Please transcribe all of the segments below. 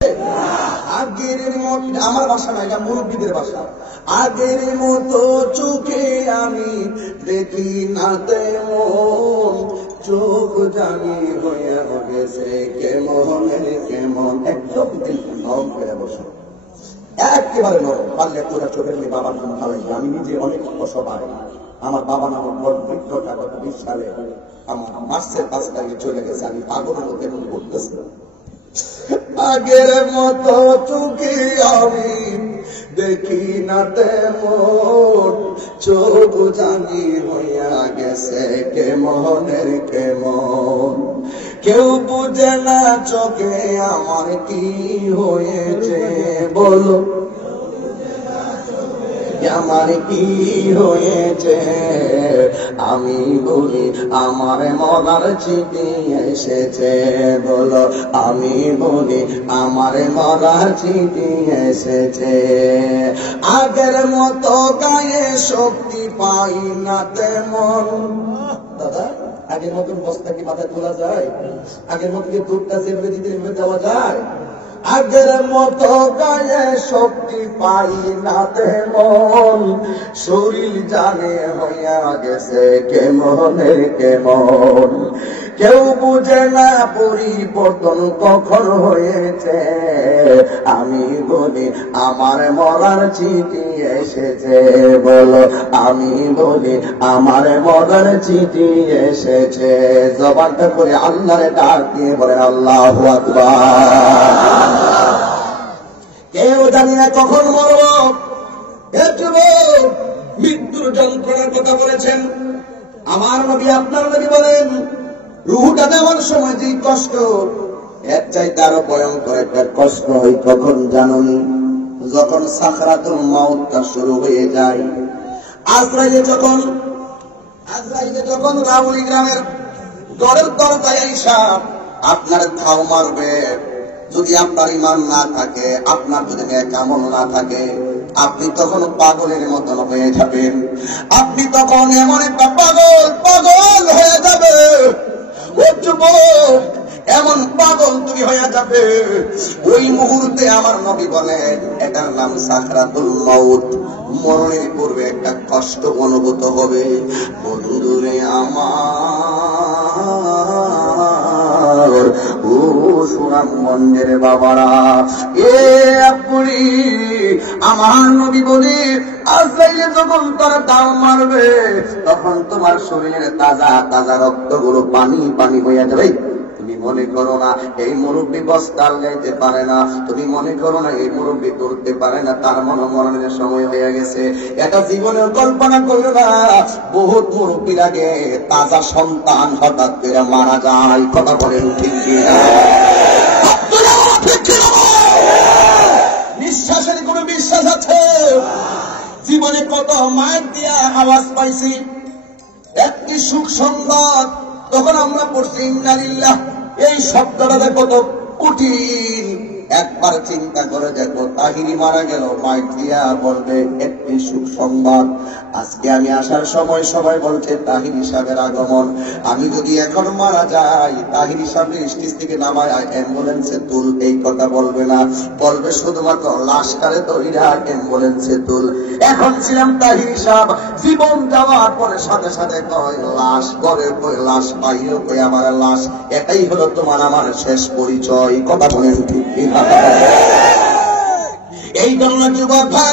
আগের মতো আমার ভাষা না, এটা মুরব্বীদের ভাষা। আগের মতো চোখে আমি দেখি না তেমন, চোখ জানি হয়ে গেছে কেমন কেমন। একদম নরম করে বসো, একেবারে নরম। পারলে তোরা চোখের মেয়ে বাবার জন্য ভালোই। আমি নিজে অনেক অসহায়। আমার বাবা নামক বৃদ্ধটা গত 20 সালে আমার মার্চের 5 তারিখে চলে গেছে। আমি পাগলের মতো এখন করতেছি। আগের মতো চোখে আমি দেখি না তেমন, চোখ জানি হইয়া গেছে কেমনের কেমন। কেউ বুঝে না চোখে আমার কি হয়েছে, বলো আমার কি হয়েছে। আমি বলি আমার মরার চিঠি এসেছে, বলো আমি বলি আমার মরার চিঠি এসেছে। আগের মতো গায়ে শক্তি পাই না তেমন। দাদা, আগের মতন বস্তা কি মাথায় তোলা যায়? আগের মতো কি দুধটা চেপে দিতে দেওয়া যায়? আগের মতো গায়ে শক্তি পাই না তেমন, শরীর জানে হইয়া গেছে কেমনের কেমন। কেউ বুঝে না পরিবর্তন কখন হয়েছে। আমি বলি আমার মরার চিঠি এসেছে, বলো আমি বলি আমার মরার চিঠি এসেছে। জবানটা করে আল্লাহরে ডাক দিয়ে বলে আল্লাহু আকবার। কেউ জানি না কখন মরব। মৃত্যুর যন্ত্রণার কথা বলেছেন আমার নবী, আপনার নবী বলেন রুহটা দেওয়ার সময় যে কষ্ট, এর চাইতে আরো ভয়ঙ্কর একটা কষ্ট হয় কখন জানুনি? যখন সাকরাতুল মাউতটা শুরু হয়ে যায়। আজরাইলে যখন রাউলি গ্রামের ঘরের দরজায় আইসা আপনার ধাও মারবে, যদি আপনার ঈমান না থাকে, আপনার যদি নেক আমল না থাকে, আপনি তখন পাগলের মতন হয়ে যাবেন। আপনি তখন এমন একটা পাগল হয়ে যাবে, ও যুবক, এমন পাগল তুমি হয়ে যাবে। ওই মুহূর্তে আমার নবী বলেন এটার নাম সাকরাতুল মাউত। মরণের পূর্বে একটা কষ্ট অনুভূত হবে। বন্ধুরে আমার, ও সুনামগঞ্জের বাবারা, এ আপনি আমার নবী বলে আজরাইলে যখন তারা দাও মারবে, তখন তোমার শরীরের তাজা তাজা রক্তগুলো পানি পানি হইয়া যাবে। তুমি মনে করো না এই মুরব্বী বস্তাল গাইতে পারে না, তুমি মনে করো না এই মুরব্বী তুলতে পারে না, তার মরণের সময় হয়ে গেছে। এটা জীবনের কল্পনা করো না। বহুত মুরব্বীর আগে তাজা সন্তান হঠাৎ করে মারা যায়। কথা বলেন ঠিক কিনা? নিঃশ্বাসের কোন বিশ্বাস আছে? জীবনে কত মায়ের দিয়া আওয়াজ পাইছি, একটি সুখ সংবাদ তখন আমরা পড়ছি ইন্নালিল্লাহ। এই শব্দটা কত কঠিন, একবার চিন্তা করে দেখো। তাহিরি মারা গেল, মাইক দিয়া বলবে একটি সুখ সংবাদ। আজকে আমি আসার সময় সবাই বলছে তাহিরি সাহেবের আগমন। আমি যদি এখন মারা যাই, তাহিরি সাহেবের স্টেজ থেকে নামায় অ্যাম্বুলেন্সে তুল, এই কথা বলবে না, বলবে শুধুমাত্র লাশটারে তৈরি অ্যাম্বুলেন্সে তুল। এখন ছিলাম তাহিরি সাহেব, জীবন যাওয়ার পরে সাথে সাথে কয় লাশ, করে কয় লাশ, বাইরে কয় আমার লাশ। এটাই হলো তোমার আমার শেষ পরিচয়। কথা বলেন ঠিক কিনা? এই জন্য যুবক ভাই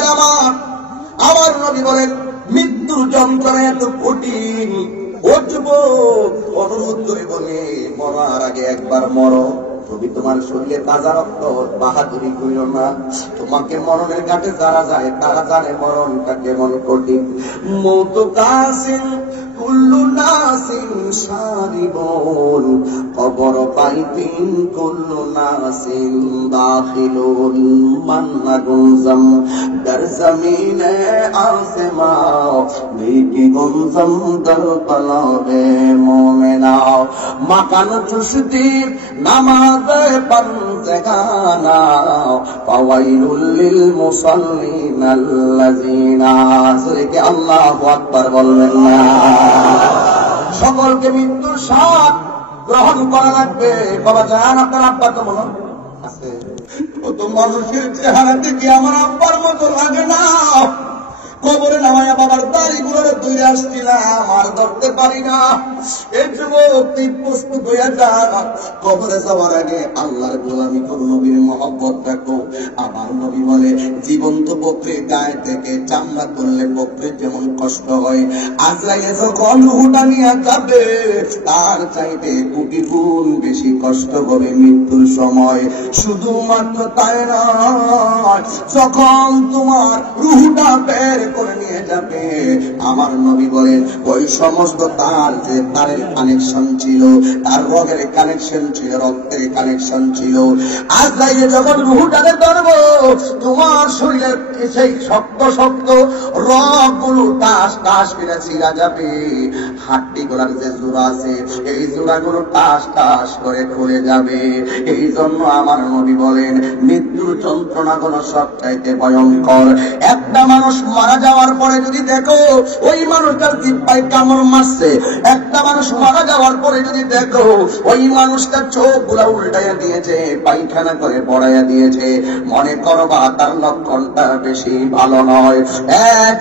আমার নবী বলেন মৃত্যুর যন্ত্রণা এত কঠিন। ও যুবক, অনুরোধ করে বলে মরার আগে একবার মরো। তুমি তোমার শরীরে তাজা রক্ত, বাহাদুরি করিও না। তোমাকে মরণের ঘাটে যারা যায় তারা জানে মরণটা কেমন কঠিন। মৌত কাসিন কুল্লু নাসিন সারিবুন, কবর পাইতিন কুল্লু নাসিন দাখিলুন। মান্না গুনজাম দার জমিনে আসেমা, মিকি গুনজাম দার কলবে মুমিনা। মাকান চুশতি নামাজে পাঞ্জেগানা, ফাওয়াইলুল লিল মুসাল্লিন আল্লাযিনা। সুরে আল্লাহু আকবার বলবেন না? সকলকে মৃত্যুর স্বাদ গ্রহণ করা লাগবে। বাবা জান, আপনার আব্বা তো বলুন, কত মানুষের চেহারা থেকে আমার আব্বার মতো লাগে না। কবরে নামায়া বাবার দাড়িগুলোর দূরে আসছিলাম, আর ধরতে পারি না। এই যুবক তুই প্রস্তুত হয়ে যা, কবরে যাওয়ার আগে আল্লাহর গোলামি করো, নবীর মহব্বত রাখো। আমার নবী বলে, জীবন্ত বকরির গায়ে থেকে চামড়া করলে বকরির যেমন কষ্ট হয়, আজরাইলে যখন রূহটা নিয়ে যাবে তার চাইতে কোটি গুণ বেশি কষ্ট হবে মৃত্যুর সময়। শুধুমাত্র তাই নয়, যখন তোমার রূহটা বের করে নিয়ে যাবে, আমার নবী বলেন ওই সমস্ত তার যে তারের কানেকশন ছিল, তার রগের কানেকশন ছিল, রক্তের কানেকশন ছিল, আজরাইলে যখন রূহটাকে ধরবো, তোমার শরীরের সেই শক্ত শক্ত রগ গুলো টাস টাস করে ছিঁড়া যাবে, হাড্ডি গুলার যে জোড়া আছে এই জোড়া গুলো টাস টাস করে খুলে যাবে। এই জন্য আমার নবী বলেন, মৃত্যুর যন্ত্রণা গুলো সবচাইতে ভয়ঙ্কর। একটা মানুষ মারা যাওয়ার পরে যদি দেখো ওই মানুষটার জিহ্বায় কামড় মারছে, একটা মানুষ মারা যাওয়ার পরে যদি দেখো ওই মানুষটার চোখ গুলা উল্টাইয়া দিয়েছে, পায়খানা করে পড়াইয়া দিয়েছে, মনে করবা তার লক্ষণটা বেশি ভালো নয়।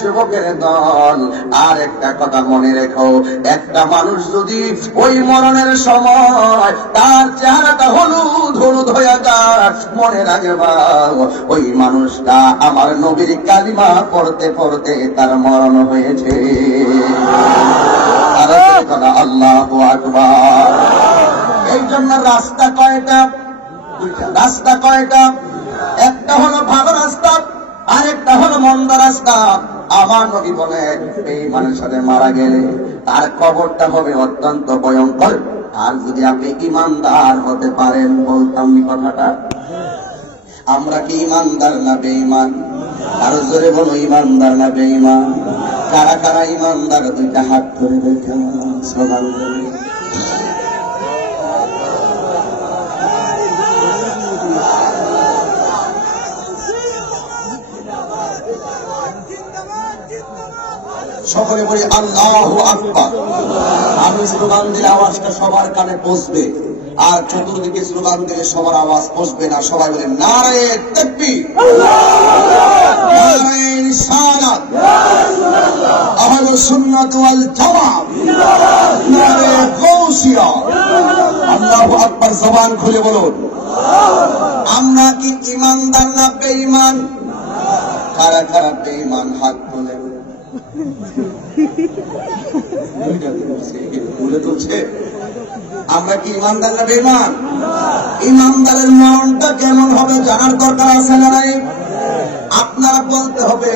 যুবকের দল, আর একটা কথা মনে রেখো, একটা মানুষ যদি ওই মরণের সময় তার চেহারাটা হলুদ হলুদ হয়ে যায়, মনে রাখবা ওই মানুষটা আমার নবীর কালিমা পড়তে পড়তে তার মরণ হয়েছে। আল্লাহু আকবার। এই জন্য রাস্তা কয়টা? রাস্তা কয়টা? একটা হলো ভালো রাস্তা, আরেকটা হলো মন্দ রাস্তা। আমার নবী বলেন, এই মানুষের সাথে মারা গেলে তার কবরটা হবে অত্যন্ত ভয়ঙ্কর। আর যদি আপনি ইমানদার হতে পারেন, বলতাম কথাটা, আমরা কি ইমানদার না বেঈমান? আরো জোরে বলো, ইমানদার না বেঈমান? কারা কারা ইমানদার? দুইটা হাত ধরে দেখেন, স্লোগান করে। সকলে বলি আল্লাহু আকবার। আমি স্লোগান দিলে আওয়াজটা সবার কানে পৌঁছবে, আর চতুর্দিকে স্লোগান দিলে সবার আওয়াজ পৌঁছবে না। সবাই বলে নারে তাকবীর, নারে রিসালাত, আহলে সুন্নাত ওয়াল জামাত, নারে গাউসিয়া। আল্লাহু আকবার। জবান খুলে বলুন, আমরা কি ইমানদার না বেঈমান? কারা কারা বেঈমান? হাত তোলেন। আমরা কি ইমানদার না বেঈমান? ইমানদারের মনটা কেমন হবে জানার দরকার আছে না নাই? আপনারা বলতে হবে।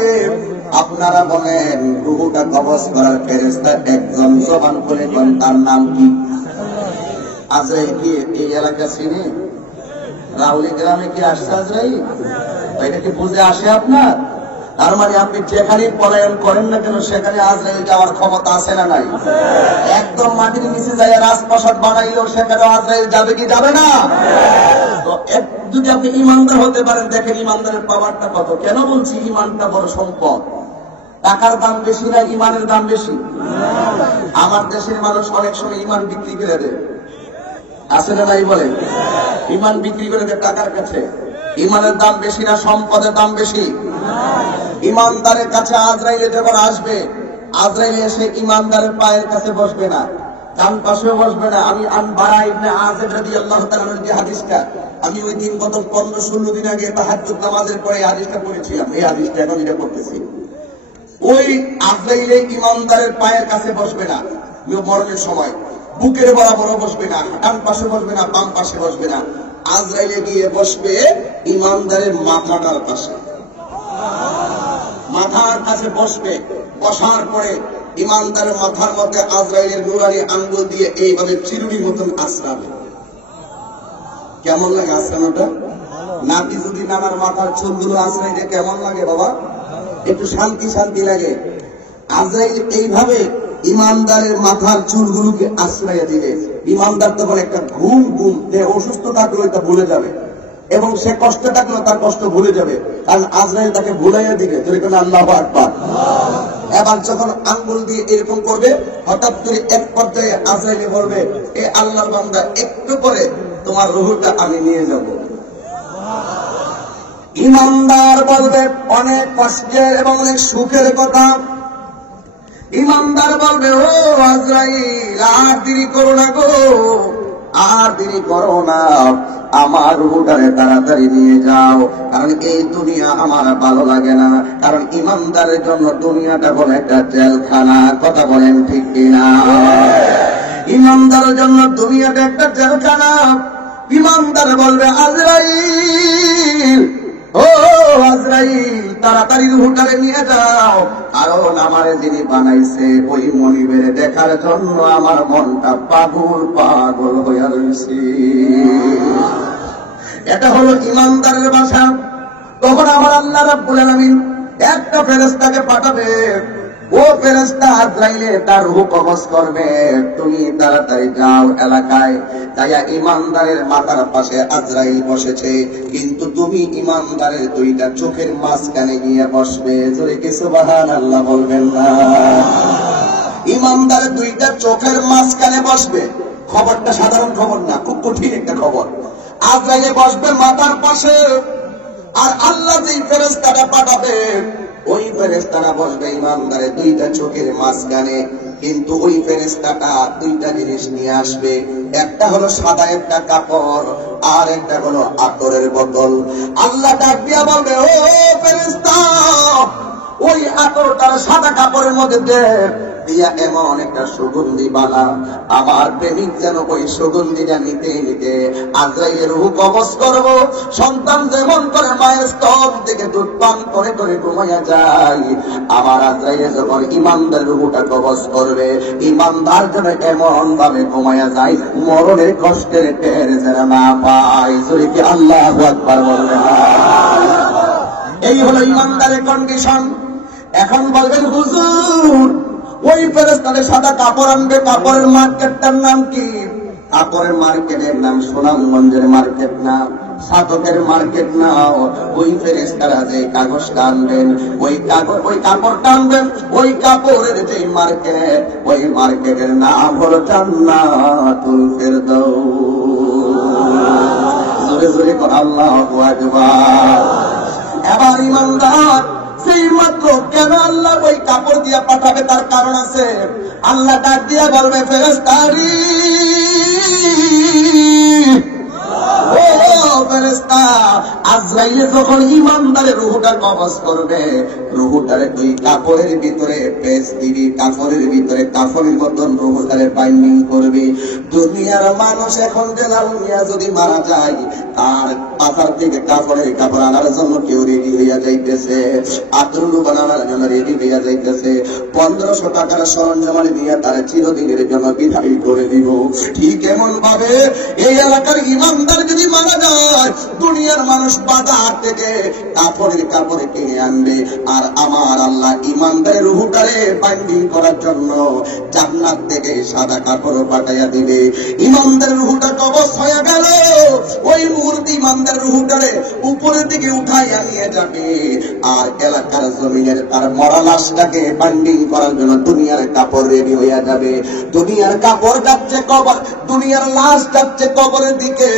আপনারা বলেন, রূহটা কবজ করার ফেরেশতা একজন, জবান খুলে বলেন তার নাম কি? আজরাইল কি এই এলাকা চিনি? রাউলি গ্রামে কি আসছে আজরাইল? এটা কি বুঝে আসে আপনার? তার মানে আপনি যেখানে পলায়ন করেন না কেন, সেখানে আজরাইল যাওয়ার ক্ষমতা আছে না নাই? একদম মাটির নিচে যায় রাজপ্রাসাদ বানাইলেও সেখানে আজরাইল যাবে কি যাবে না? তো যদি আপনি ইমানদার হতে পারেন, দেখেন ইমানদারের পাওয়ারটা কত। কেন বলছি ইমানটা বড় সম্পদ? টাকার দাম বেশি না ইমানের দাম বেশি? আমার দেশের মানুষ অনেক সময় ইমান বিক্রি করে দেয়, আছে না নাই বলে? ইমান বিক্রি করে দেয় টাকার কাছে। ইমানের দাম বেশি না সম্পদের দাম বেশি? ইমানদারের কাছে আজরাইল যখন আসবে, আজরাইল এসে ইমানদারের পায়ের কাছে বসবে না, ডান পাশেও বসবে না। আমি বারা ইবনে আযিব রাদিয়াল্লাহু তাআলা আনহু যে হাদিসটা, আমি ওই দিন গত 15-16 দিন আগে তাহাজ্জুদ নামাজের পরে হাদিসটা পড়েছিলাম, এই হাদিসটা এখন এটা করতেছি। ওই আজরাইল ইমানদারের পায়ের কাছে বসবে না মরণের সময়, বুকের বরাবর বসবে না, ডান পাশে বসবে না, বাম পাশে বসবে না। আজরাইলে গিয়ে বসবে ইমানদারের মাথাটার পাশে, মাথার কাছে বসবে। বসার পরে ইমানদারের মাথার মধ্যে আজরাইলের নুরানি আঙ্গুল দিয়ে এইভাবে চিরুনির মতন আশ্রাবে। কেমন লাগে আশ্রানোটা? নাতি যদি নানার মাথার চুলগুলো আশ্রাইলে কেমন লাগে বাবা? একটু শান্তি শান্তি লাগে। আজরাইল এইভাবে ইমানদারের মাথার চুলগুলোকে আশ্রয় দিবে। ইমানদার তখন একটা ঘুম ঘুম, অসুস্থ থাকলেও এটা ভুলে যাবে, এবং সে কষ্ট থাকলেও তার কষ্ট ভুলে যাবে, কারণ আজরাইল তাকে ভুলাইয়া দিবে। যেরকম আল্লাহু আকবার। এবার যখন আঙ্গুল দিয়ে এরকম করবে, হঠাৎ করে এক পর্যায়ে আজরাইল বলবে, এ আল্লাহর বান্দা, একটু পরে তোমার রূহটা আমি নিয়ে যাব। ইমানদার বলবে অনেক কষ্টের এবং অনেক সুখের কথা। ইমানদার বলবে, ও আজরাইল, আর দেরি করো না গো, আর দেরি করো না, আমার রূহটারে তাড়াতাড়ি নিয়ে যাও, কারণ এই দুনিয়া আমার ভালো লাগে না। কারণ ইমানদারের জন্য দুনিয়াটা বলে একটা জেলখানা। কথা বলেন ঠিক কিনা? ইমানদারের জন্য দুনিয়াটা একটা জেলখানা। ইমানদার বলবে, আজরাইল, ও আজরাইল, তাড়াতাড়ি রূহটারে নিয়ে যাও, কারণ আমারে যিনি বানাইছে ওই মনিবের দেখার জন্য আমার মনটা পাগল পাগল হয়ে রয়েছে। এটা হলো ইমানদারের ভাষা। তখন আমার আল্লাহ রাব্বুল আলামিন একটা ফেরেশতাকে পাঠাবে, ও ফেরেশতা আজরাইলে তার রূহ কবজ করবে, তুমি তাড়াতাড়ি যাও এলাকায়। তাইয়া ইমানদারের মাথার পাশে আজরাইল বসেছে, কিন্তু তুমি ইমানদারের দুইটা চোখের মাঝখানে গিয়ে বসবে। জোরে কি সুবহানাল্লাহ বলবেন না? ইমানদারের দুইটা চোখের মাঝখানে বসবে। খবরটা সাধারণ খবর না, খুব কঠিন একটা খবর। আজরাইলে বসবে মাথার পাশে, আর আল্লাহ যেই ফেরেশতাটা পাঠাবে ওই ফেরেশতাটা বসবে ইমানদারের দুইটা চোখের মাঝখানে। কিন্তু ওই ফেরেশতাটা দুইটা জিনিস নিয়ে আসবে, একটা হলো সাদা একটা কাপড়, আর একটা হলো আতরের বোতল। আল্লাহ ডাক দিয়া বলবে, ও ফেরেশতা, ওই আতরটার সাদা কাপড়ের মধ্যে দে, দিয়া এমন একটা সুগন্ধি বানা, আমার প্রেমিক যেন ওই সুগন্ধিটা নিতে নিতে আজরাইলের রূহ কবজ করব। সন্তান যেমন করে মায়ের স্তন থেকে দুধ পান করে করে ঘুমাইয়া যায়, আমার আজরাইল যখন ইমানদার রূহটা কবজ করবে, ইমানদার যেন এমন ভাবে ঘুমাইয়া যায় মরণের কষ্টের টের যেন না পায়। জোরে কি আল্লাহু আকবার বলবেন? এই হলো ইমানদারের কন্ডিশন। এখন বলবেন, হুজুর, ওই ফেরেশতাদের সাদা কাপড় আনবে, কাপড়ের মার্কেটটার নাম কি? কাপড়ের মার্কেটের নাম সুনামগঞ্জের মার্কেট না, সাধকের মার্কেট না। ওই ফেরেশতারা যে কাগজটা আনবেন, ওই কাপড়টা আনবেন, ওই কাপড়ের যে মার্কেট, ওই মার্কেটের নাম হলো জান্নাতুল ফেরদাউস। জোরে জোরে আল্লাহু আকবার। এবার ইমানদার সেই মাত্র কেন আল্লাহ ওই কাপড় দিয়া পাঠাবে তার কারণ আছে। আল্লাহ ডাক দিয়া বলবে, ফেরেশতারি, ও ফেরেশতা, আজরাইল যখন ইমানদারের রূহটা কবজ করবে, রূহটারে দুই কাপড়ের ভিতরে পেঁচ দিবি, কাপড়ের ভিতরে কাপড়ের মতন রূহটারে বাইন্ডিং করবে। দুনিয়ার মানুষ এখন বেলাল মিয়া যদি মারা যায়, তার বাজার থেকে কাপড়ের কাপড় আনার জন্য কেউ রেডি হইয়া যাইতেছে, আতরুল বানানোর জন্য রেডি হইয়া যাইতেছে, 1500 টাকার সরঞ্জাম দিয়ে তারা চিরদিনের জন্য বিদায় করে দিব। ঠিক এমন ভাবে এই এলাকার ইমানদার যদি মারা যায়, দুনিয়ার মানুষ বাজার থেকে কাপড় কিনে আনবে, আর আমার আল্লাহ ইমানদারের রূহটারে বাইন্ডিং করার জন্য জান্নাত থেকে সাদা কাপড় পাঠাইয়া দিবে। ইমানদারের রূহটা কবজ হয়ে গেল, ওই মুহূর্তে ইমানদারের রূহটারে উপরের দিকে উঠাইয়া নিয়ে যাবে, আর এলাকার জমিনের তার মরা লাশটাকে বাইন্ডিং করার জন্য দুনিয়ার কাপড় রেডি হইয়া যাবে। দুনিয়ার কাপড় যাচ্ছে কবর, দুনিয়ার লাশ যাচ্ছে কবরের দিকে,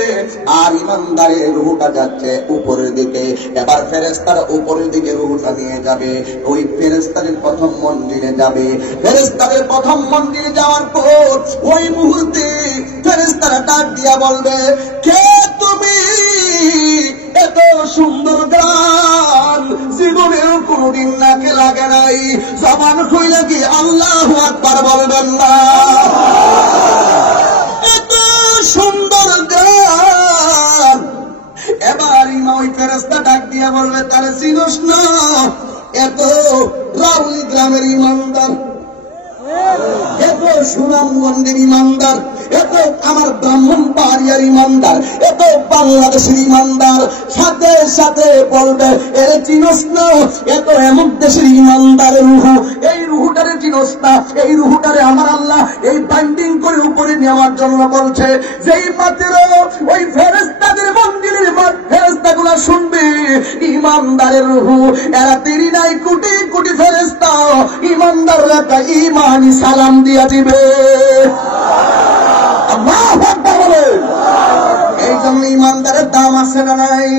আর ইমানদারের রূহটা যাচ্ছে উপরের দিকে। এবার ফেরেশতারা উপরের দিকে রূহটা নিয়ে যাবে, ওই ফেরেশতাদের প্রথম মন্দিরে যাবে। ফেরেশতাদের প্রথম মন্দিরে যাওয়ার পর ওই মুহূর্তে ফেরেশতারা ডাক দিয়া বলবে, কে তুমি? এত সুন্দর গান জীবনেও কোনদিন নাকে লাগে নাই। জবান খুলে কি আল্লাহু আকবার বলবেন না? এত সুন্দর গান। এবার ওই ফেরেশতা ডাক দিয়া বলবে, তারে চিনোস না? এত রাউলি গ্রামের ইমানদার, এত সুনামগঞ্জের ইমানদার, এত আমার ব্রাহ্মণবাড়িয়ার ইমানদার, এত বাংলাদেশের ইমানদার, সাথে সাথে বলবে, এর চিনোস না? এত এমন দেশের ইমানদারের রূহ, এই রূহটারে চিনোস না? এই রূহটারে আমার আল্লাহ এই বাইন্ডিং করে উপরে নেওয়ার জন্য বলছে। যেই মাত্র ওই ফেরেশতাদের মন্দিরের ফেরেশতাগুলো শুনবে ইমানদারের রূহ, এরা দেরি নাই, কোটি কোটি ফেরেশতা ইমানদাররা ইমানি সালাম দিয়া দিবে। আল্লাহু আকবার বলেন। এই জন্য ইমানদারের দাম আছে না নাই?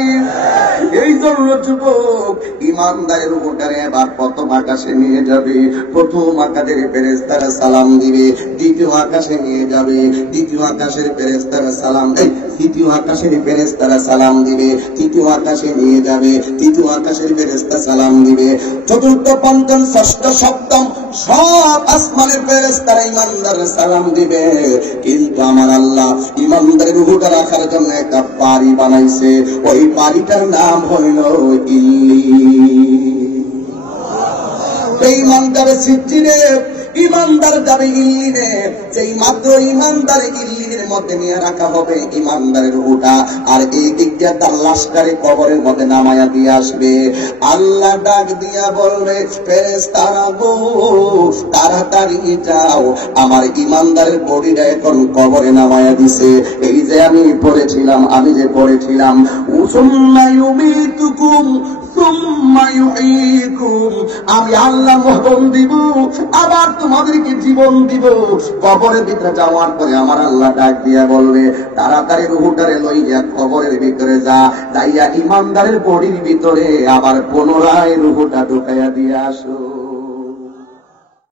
এই জন্য যুবক ইমানদারের রূহটারে এবার প্রথম আকাশে নিয়ে যাবে। প্রথম আকাশের ফেরেশতারা সালাম দিবে, দ্বিতীয় আকাশে নিয়ে যাবে, দ্বিতীয় আকাশের ফেরেশতারা সালাম দেয়, তৃতীয় আকাশের ফেরেশতারা সালাম দিবে, তৃতীয় আকাশে নিয়ে যাবে, তৃতীয় আকাশের ফেরেশতা সালাম দিবে, চতুর্থ পঞ্চম ষষ্ঠ সপ্তম সব আসমানের ফেরেশতারা ইমানদারের সালাম দিবে। কিন্তু আমার আল্লাহ ইমানদারের রূহটা রাখার জন্য একটা বাড়ি বানাইছে, ওই বাড়িটার নাম হইল ইল্লিন। ইমানদারের সিদ্ধিরে ইমানদার যাবে ইল্লিনে, যেই মাত্র ইমানদার ইল্লিনের মধ্যে নিয়ে রাখা হবে ইমানদারের রূহটা, আর এই দিক দিয়ে তার লাশটারে কবরের মধ্যে নামায়া দিয়ে আসবে। আল্লাহ ডাক দিয়া বলবে, ফেরেশতারা গো তাড়াতাড়ি যাও, আমার ইমানদারের বডিটা এখন কবরে নামায়া দিছে। এই যে আমি পড়েছিলাম, আমি যে পড়েছিলাম সুম্মা ইউমিতুকুম সুম্মা ইউহয়িকুম, আমি আল্লাহ মরণ দিব আবার তোমাদেরকে জীবন দিব। কবরের ভিতরে যাওয়ার পরে আমার আল্লাহ ডাক দিয়া বলবে, তাড়াতাড়ি রূহটারে লইয়া কবরের ভিতরে যা, যাইয়া ইমানদারের বডির ভিতরে আবার পুনরায় রূহটা ঢুকাইয়া দিয়ে আসো।